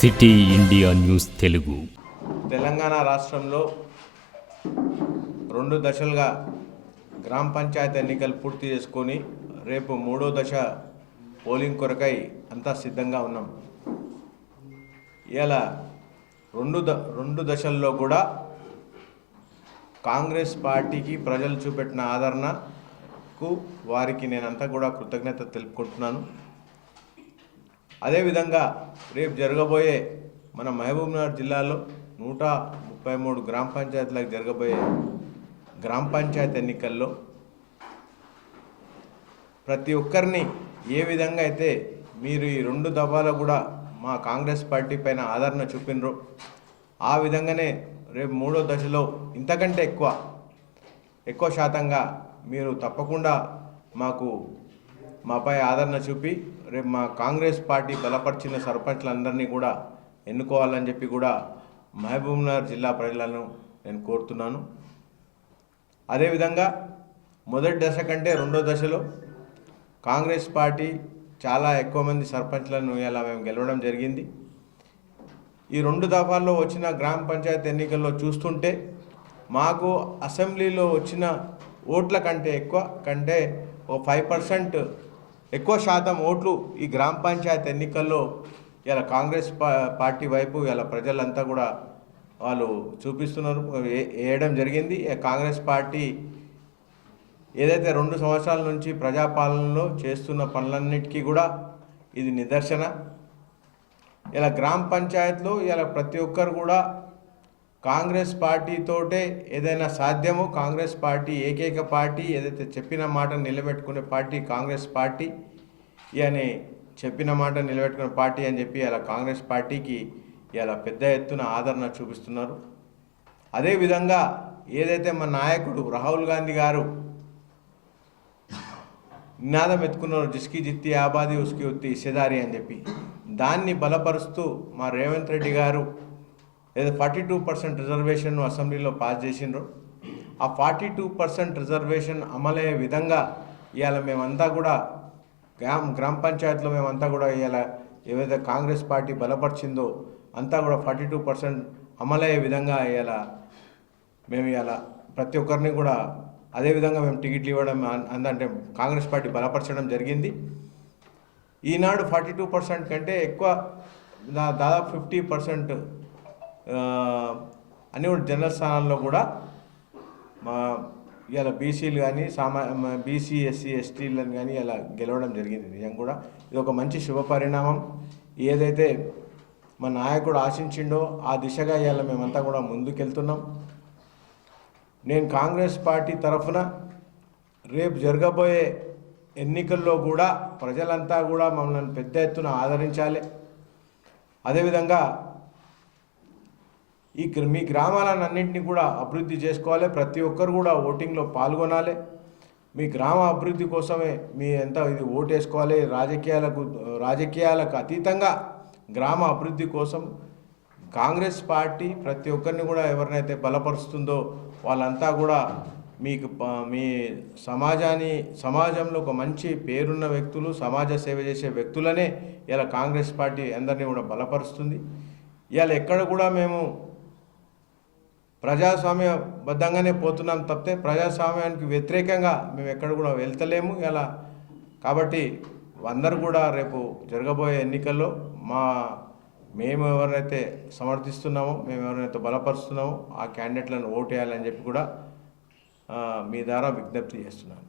City India news Telugu. Telangana రాష్ట్రంలో రెండు దశలుగా గ్రామ పంచాయతీ ఎన్నికలు పూర్తి చేసుకొని రేపు మూడో దశ పోలింగ్ కొరకై అంతా సిద్ధంగా ఉన్నాం. ఇలా రెండు ద రెండు దశల్లో కూడా కాంగ్రెస్ పార్టీకి ప్రజలు చూపెట్టిన ఆదరణకు వారికి నేనంతా కూడా కృతజ్ఞత తెలుపుకుంటున్నాను. అదేవిధంగా రేపు జరగబోయే మన మహబూబ్నగర్ జిల్లాలో నూట ముప్పై మూడు గ్రామ పంచాయతీలకు జరగబోయే గ్రామ పంచాయతీ ఎన్నికల్లో ప్రతి ఒక్కరిని ఏ విధంగా అయితే మీరు ఈ రెండు దఫాలు కూడా మా కాంగ్రెస్ పార్టీ పైన ఆదరణ చూపినరు ఆ విధంగానే రేపు మూడో దశలో ఇంతకంటే ఎక్కువ ఎక్కువ శాతంగా మీరు తప్పకుండా మాకు మాపై ఆదరణ చూపి రేపు మా కాంగ్రెస్ పార్టీ బలపరిచిన సర్పంచ్లందరినీ కూడా ఎన్నుకోవాలని చెప్పి కూడా మహబూబ్నగర్ జిల్లా ప్రజలను నేను కోరుతున్నాను. అదేవిధంగా మొదటి దశ కంటే రెండో దశలో కాంగ్రెస్ పార్టీ చాలా ఎక్కువ మంది సర్పంచ్లను ఇలా మేము గెలవడం జరిగింది. ఈ రెండు దఫాల్లో వచ్చిన గ్రామ పంచాయతీ ఎన్నికల్లో చూస్తుంటే మాకు అసెంబ్లీలో వచ్చిన ఓట్ల కంటే ఎక్కువ కంటే ఓ ఫైవ్ పర్సెంట్ ఎక్కువ శాతం ఓట్లు ఈ గ్రామ పంచాయతీ ఎన్నికల్లో ఇలా కాంగ్రెస్ పార్టీ వైపు ఇలా ప్రజలంతా కూడా వాళ్ళు చూపిస్తున్నారు. వేయడం జరిగింది. కాంగ్రెస్ పార్టీ ఏదైతే రెండు సంవత్సరాల నుంచి ప్రజాపాలనలో చేస్తున్న పనులన్నిటికీ కూడా ఇది నిదర్శన. ఇలా గ్రామ పంచాయత్లో ఇలా ప్రతి ఒక్కరు కూడా కాంగ్రెస్ పార్టీతోటే ఏదైనా సాధ్యమో కాంగ్రెస్ పార్టీ ఏకైక పార్టీ ఏదైతే చెప్పిన మాట నిలబెట్టుకునే పార్టీ కాంగ్రెస్ పార్టీ అని చెప్పిన మాట నిలబెట్టుకునే పార్టీ అని చెప్పి ఇలా కాంగ్రెస్ పార్టీకి ఇలా పెద్ద ఎత్తున ఆదరణ చూపిస్తున్నారు. అదేవిధంగా ఏదైతే మా నాయకుడు రాహుల్ గాంధీ గారు నినాదం ఎత్తుకున్నారు జిస్కి జిత్తి ఆబాది ఉస్కి ఉత్తి ఇసేదారి అని చెప్పి దాన్ని బలపరుస్తూ మా రేవంత్ రెడ్డి గారు ఏదో ఫార్టీ టూ పర్సెంట్ రిజర్వేషన్ అసెంబ్లీలో పాస్ చేసిండ్రు. ఆ ఫార్టీ టూ పర్సెంట్ రిజర్వేషన్ అమలయ్యే విధంగా ఇవాళ మేమంతా కూడా గ్రామ గ్రామ పంచాయతీలో మేమంతా కూడా ఇవాళ ఏవైతే కాంగ్రెస్ పార్టీ బలపరిచిందో అంతా కూడా ఫార్టీ టూ పర్సెంట్ అమలయ్యే విధంగా ఇవాళ మేము ఇవాళ ప్రతి ఒక్కరిని కూడా అదే విధంగా మేము టికెట్లు ఇవ్వడం అందంటే కాంగ్రెస్ పార్టీ బలపరచడం జరిగింది. ఈనాడు ఫార్టీ టూ పర్సెంట్ కంటే ఎక్కువ దా- దాదాపు ఫిఫ్టీ పర్సెంట్ అన్ని కూడా జనరల్ స్థానాల్లో కూడా మా ఇలా బీసీలు కానీ సామా బీసీ ఎస్సీ ఎస్టీలను కానీ ఇలా గెలవడం జరిగింది నిజం కూడా. ఇది ఒక మంచి శుభ పరిణామం. ఏదైతే మా నాయకుడు ఆశించిండో ఆ దిశగా ఇవాళ మేమంతా కూడా ముందుకెళ్తున్నాం. నేను కాంగ్రెస్ పార్టీ తరఫున రేపు జరగబోయే ఎన్నికల్లో కూడా ప్రజలంతా కూడా మమ్మల్ని పెద్ద ఎత్తున ఆదరించాలి. అదేవిధంగా ఈ మీ మీ గ్రామాలన్నింటినీ కూడా అభివృద్ధి చేసుకోవాలి. ప్రతి ఒక్కరు కూడా ఓటింగ్లో పాల్గొనాలి. మీ గ్రామ అభివృద్ధి కోసమే మీ ఎంత ఇది ఓటేసుకోవాలి. రాజకీయాలకు రాజకీయాలకు అతీతంగా గ్రామ అభివృద్ధి కోసం కాంగ్రెస్ పార్టీ ప్రతి ఒక్కరిని కూడా ఎవరినైతే బలపరుస్తుందో వాళ్ళంతా కూడా మీకు ప- మీ సమాజాన్ని సమాజంలో ఒక మంచి పేరున్న వ్యక్తులు సమాజ సేవ చేసే వ్యక్తులనే ఇలా కాంగ్రెస్ పార్టీ అందరినీ కూడా బలపరుస్తుంది. ఇవాళ ఎక్కడ కూడా మేము ప్రజాస్వామ్యబద్ధంగానే పోతున్నాం తప్పితే ప్రజాస్వామ్యానికి వ్యతిరేకంగా మేము ఎక్కడ కూడా వెళ్తలేము ఇలా. కాబట్టి అందరూ కూడా రేపు జరగబోయే ఎన్నికల్లో మా మేము ఎవరినైతే సమర్థిస్తున్నామో మేము ఎవరినైతే బలపరుస్తున్నామో ఆ క్యాండిడేట్లను ఓటేయాలని చెప్పి కూడా మీ ద్వారా విజ్ఞప్తి చేస్తున్నాను.